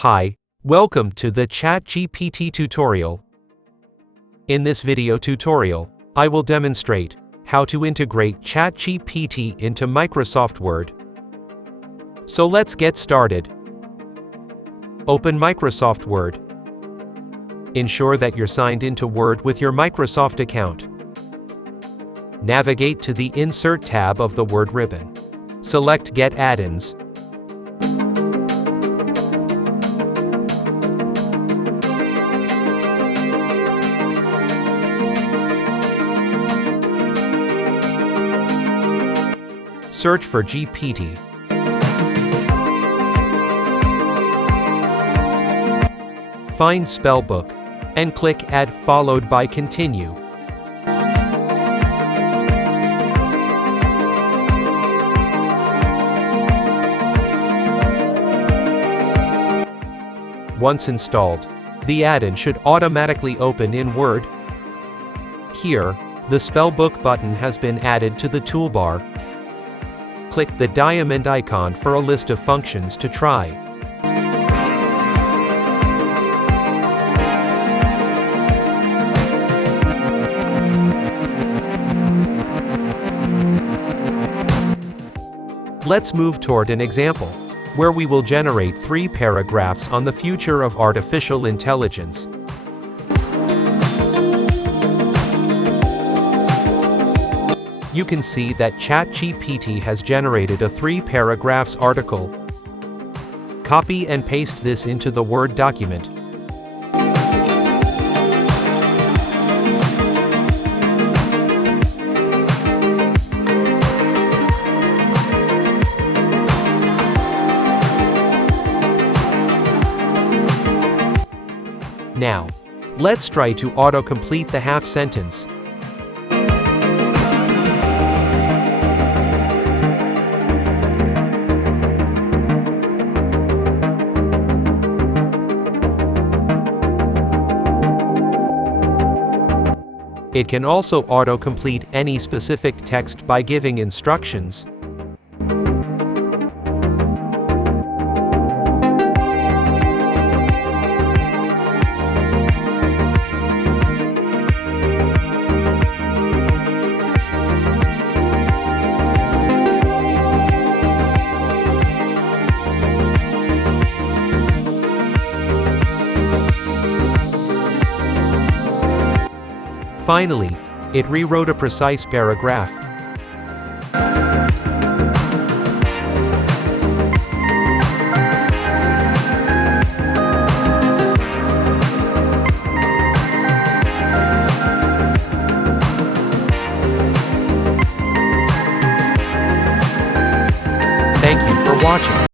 Hi, welcome to the ChatGPT tutorial. In this video tutorial, I will demonstrate how to integrate ChatGPT into Microsoft Word. So let's get started. Open Microsoft Word. Ensure that you're signed into Word with your Microsoft account. Navigate to the Insert tab of the Word ribbon. Select Get Add-ins. Search for GPT. Find Spellbook and click Add followed by Continue. Once installed, the add-in should automatically open in Word. Here, the Spellbook button has been added to the toolbar. Click the diamond icon for a list of functions to try. Let's move toward an example, where we will generate 3 paragraphs on the future of artificial intelligence. You can see that ChatGPT has generated a 3 paragraphs article. Copy and paste this into the Word document. Now, let's try to auto-complete the half sentence. It can also auto-complete any specific text by giving instructions. Finally, it rewrote a precise paragraph. Thank you for watching.